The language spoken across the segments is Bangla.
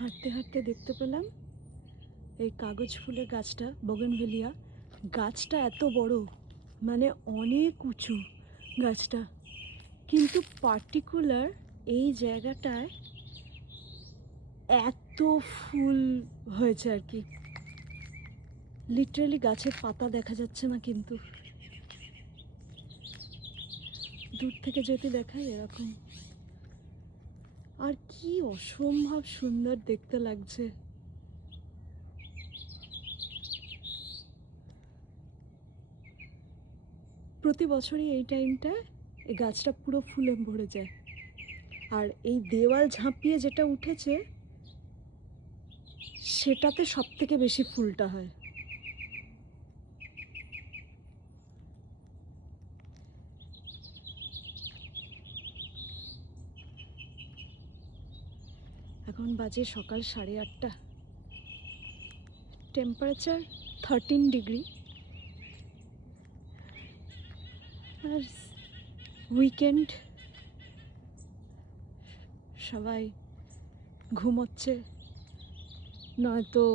হাঁটতে হাঁটতে দেখতে পেলাম এই কাগজ ফুলের গাছটা, বোগেনভেলিয়া গাছটা এত বড়, মানে অনেক উঁচু গাছটা, কিন্তু পার্টিকুলার এই জায়গাটায় এত ফুল হয়েছে আর কি। লিটারালি গাছের পাতা দেখা যাচ্ছে না, কিন্তু দূর থেকে যদি দেখাই এরকম। আর কি অসম্ভব সুন্দর দেখতে লাগছে। প্রতি বছরই এই টাইমটায় এই গাছটা পুরো ফুলে ভরে যায়। আর এই দেওয়াল ঝাঁপিয়ে যেটা উঠেছে সেটাতে সব থেকে বেশি ফুলটা হয়। এখন বাজে সকাল 8:30। Temperature 13 degree. আর উইকেন্ড, সবাই ঘুমোচ্ছে, নয়তো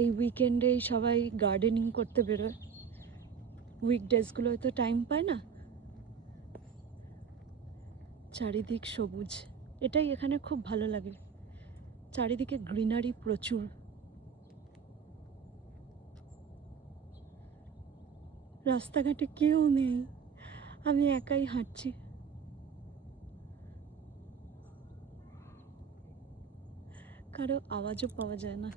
এই উইকেন্ডেই সবাই গার্ডেনিং করতে বেরোয়। উইকডেজগুলোয় তো টাইম পায় না। চারিদিক সবুজ, এটাই এখানে খুব ভালো লাগে। চারিদিকে গ্রিনারি প্রচুর। রাস্তাঘাটে কেউ নেই, আমি একাই হাঁটছি। কারো আওয়াজও পাওয়া যায় না।